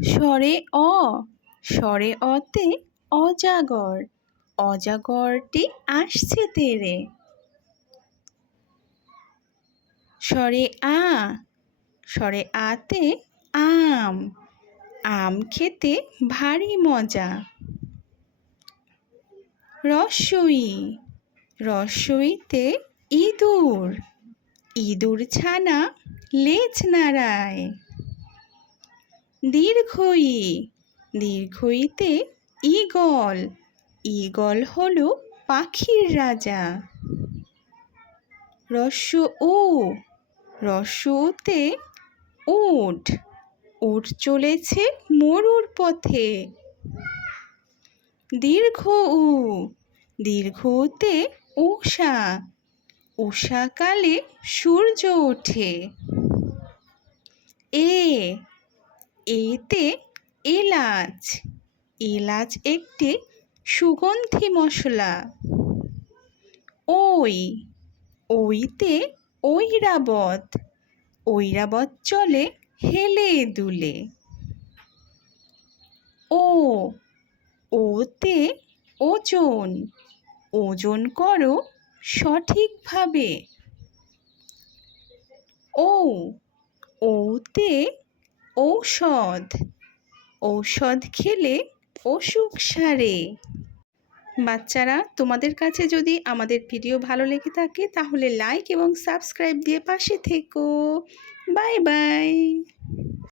স্বরে অ, স্বরে অতে অজাগর, অজাগরটি আসছে তেরে। স্বরে আ, স্বরে আতে আম আম খেতে ভারী মজা। রস্বই রস্বইতে ইঁদুর ইঁদুর ছানা লেজ নাড়ায়। দীর্ঘই। দীর্ঘইতে ঈগল। ঈগল হলো পাখির রাজা। রস্য ও। রস্য উতে উট উট চলেছে মরুর পথে। দীর্ঘ উ দীর্ঘ উতে উষা উষাকালে সূর্য ওঠে। এ এতে এলাচ এলাচ একটি সুগন্ধি মশলা। ওই, ওইতে ঐরাবত ঐরাবত চলে হেলে দুলে। ও, ওতে ওজন ওজন করো সঠিকভাবে। ও, ওতে ঔষধ। ঔষধ খেলে অসুখ সারে। বাচ্চারা, তোমাদের কাছে যদি আমাদের ভিডিও ভালো লেগে থাকে, তাহলে লাইক এবং সাবস্ক্রাইব দিয়ে পাশে থেকো। Bye bye.